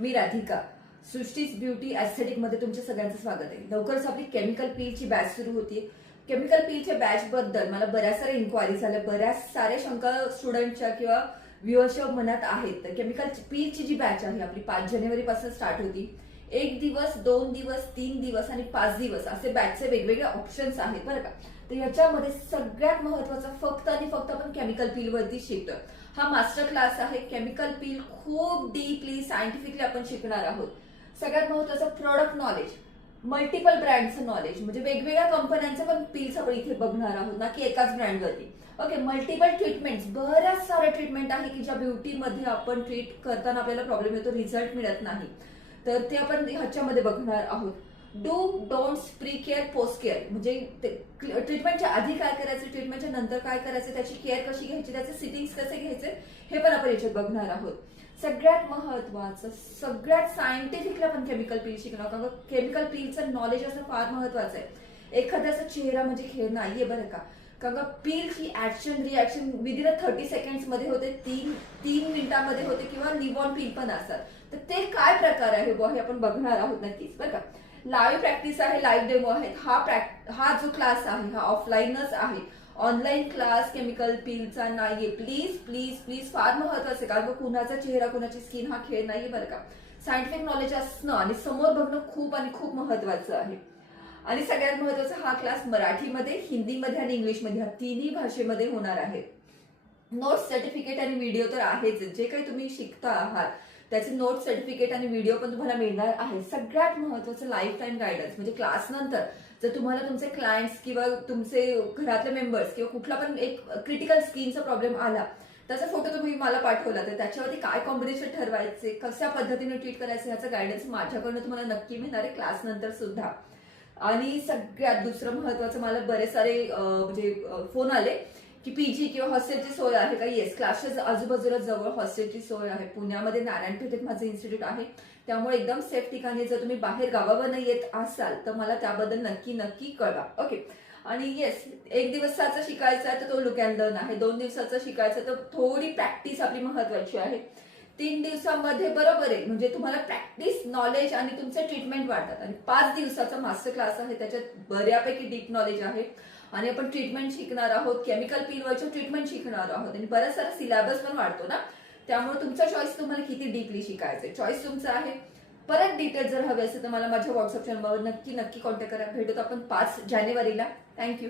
मी Radhika. सृष्टीज beauty aesthetic मध्ये तुमच्या सगळ्यांचं स्वागत आहे. लवकरच आपली केमिकल पीलची बॅच सुरू होती. केमिकल पीलच्या बॅच बद्दल मला बऱ्याच साऱ्या इन्क्वायरी झाल्या, बऱ्याच साऱ्या शंका स्टुडंटच्या किंवा व्ह्युअरच्या मनात आहेत. तर केमिकल पीलची जी बॅच आहे आपली 5 जानेवारी पासून स्टार्ट होती. 1 दिवस, 2 दिवस, 3 दिवस आणि 5 दिवस असे बॅचचे वेगवेगळे ऑप्शन्स आहेत बरं का. तर याच्यामध्ये सगळ्यात महत्वाचं फक्त आणि फक्त आपण केमिकल पील वरती शिकतोय. हा मास्टर क्लास आहे. केमिकल पील खूप डीपली सायंटिफिकली आपण शिकणार आहोत. सगळ्यात महत्वाचं प्रोडक्ट नॉलेज, मल्टिपल ब्रँडचं नॉलेज, म्हणजे वेगवेगळ्या कंपन्यांचं पण पील्स आपण इथे बघणार आहोत, ना की एकाच ब्रँडवरती. ओके, मल्टिपल ट्रीटमेंट्स, बऱ्याच साऱ्या ट्रीटमेंट आहे की ज्या ब्युटीमध्ये आपण ट्रीट करताना आपल्याला प्रॉब्लेम येतो, रिझल्ट मिळत नाही. तर ते आपण ह्याच्यामध्ये बघणार आहोत. Do don'ts, pre care, post care, म्हणजे ट्रीटमेंटच्या आधी काय करायचं, ट्रीटमेंटच्या नंतर काय करायचं, त्याची केअर कशी घ्यायची, त्याचे सिटिंग्स कसे घ्यायचे, हे पण आपण याच्यात बघणार आहोत. सगळ्यात महत्वाचं, सगळ्यात सायंटिफिकली आपण केमिकल पील शिकणार, कारण केमिकल पीलचं नॉलेज असणं फार महत्वाचं आहे. एखाद्याचा चेहरा म्हणजे खेळ नाहीये बरं का. कारण पीलची ऍक्शन रिॲक्शन विदिन 30 सेकंड्स मध्ये होते, 3 मिनिटांमध्ये होते, किंवा लिव्ह ऑन पील पण असतात. तर ते काय प्रकार आहे हे आपण बघणार आहोत नक्कीच बरं का. लाईव्ह प्रॅक्टिस आहे, लाईव्ह डेमो आहेत. हा जो क्लास आहे हा ऑफलाईनच आहे. ऑनलाईन क्लास केमिकल पीलचा नाहीये. प्लीज प्लीज प्लीज, फार महत्वाचं आहे, कारण कुणाचा चेहरा कुणाची स्किन हा खेळ नाहीये बरं का. सायंटिफिक नॉलेज असणं आणि समोर बघणं खूप आणि खूप महत्वाचं आहे. आणि सगळ्यात महत्वाचं, हा क्लास मराठीमध्ये, हिंदीमध्ये आणि इंग्लिशमध्ये, ह्या तिन्ही भाषेमध्ये होणार आहे. नोट्स, सर्टिफिकेट आणि व्हिडिओ तर आहेच. जे काही तुम्ही शिकता आहात त्याचे नोट, सर्टिफिकेट आणि व्हिडिओ पण तुम्हाला मिळणार आहे. सगळ्यात महत्वाचं लाईफ टाईम गायडन्स, म्हणजे क्लास नंतर जर तुम्हाला तुमचे क्लायंट्स किंवा तुमचे घरातले मेंबर्स किंवा कुठला पण एक क्रिटिकल स्किनचा प्रॉब्लेम आला, त्याचा फोटो तुम्ही मला पाठवला तर त्याच्यावरती काय कॉम्बिनेशन ठरवायचे, कशा पद्धतीने ट्रीट करायचं, ह्याचं गायडन्स माझ्याकडनं तुम्हाला नक्की मिळणार आहे क्लास नंतर सुद्धा. आणि सगळ्यात दुसरं महत्वाचं, मला बरेच सारे म्हणजे फोन आले की पीजी किंवा हॉस्टेलची सोय आहे का. येस, क्लासच्या आजूबाजूला जवळ हॉस्टेलची सोय आहे. पुण्यामध्ये नारायणपेठेत माझं इन्स्टिट्यूट आहे, त्यामुळे एकदम सेफ ठिकाणी. जर तुम्ही बाहेर गावावरून येत असाल तर मला त्याबद्दल नक्की नक्की कळवा. ओके. आणि येस, 1 दिवसाचं शिकायचं आहे तर तो लुक अँड लर्न आहे. 2 दिवसाचं शिकायचं तर थोडी प्रॅक्टिस आपली महत्वाची आहे. 3 दिवसामध्ये बरोबर आहे, म्हणजे तुम्हाला प्रॅक्टिस, नॉलेज आणि तुमचे ट्रीटमेंट वाढतात. आणि 5 दिवसाचा मास्टर क्लास आहे, त्याच्यात बऱ्यापैकी डीप नॉलेज आहे. आणि आपण ट्रीटमेंट शिकणार आहोत, केमिकल पीलवरचं ट्रीटमेंट शिकणार आहोत. आणि बराच सारा सिलेबस पण वाढतो ना, त्यामुळे तुमचा चॉईस, तुम्हाला किती डीपली शिकायचंय, चॉईस तुमचं आहे. परत डिटेल जर हवे असेल तर मला माझ्या व्हॉट्सअपच्या नंबरवर नक्की नक्की कॉन्टॅक्ट करा. भेटूत आपण 5 जानेवारीला. थँक्यू.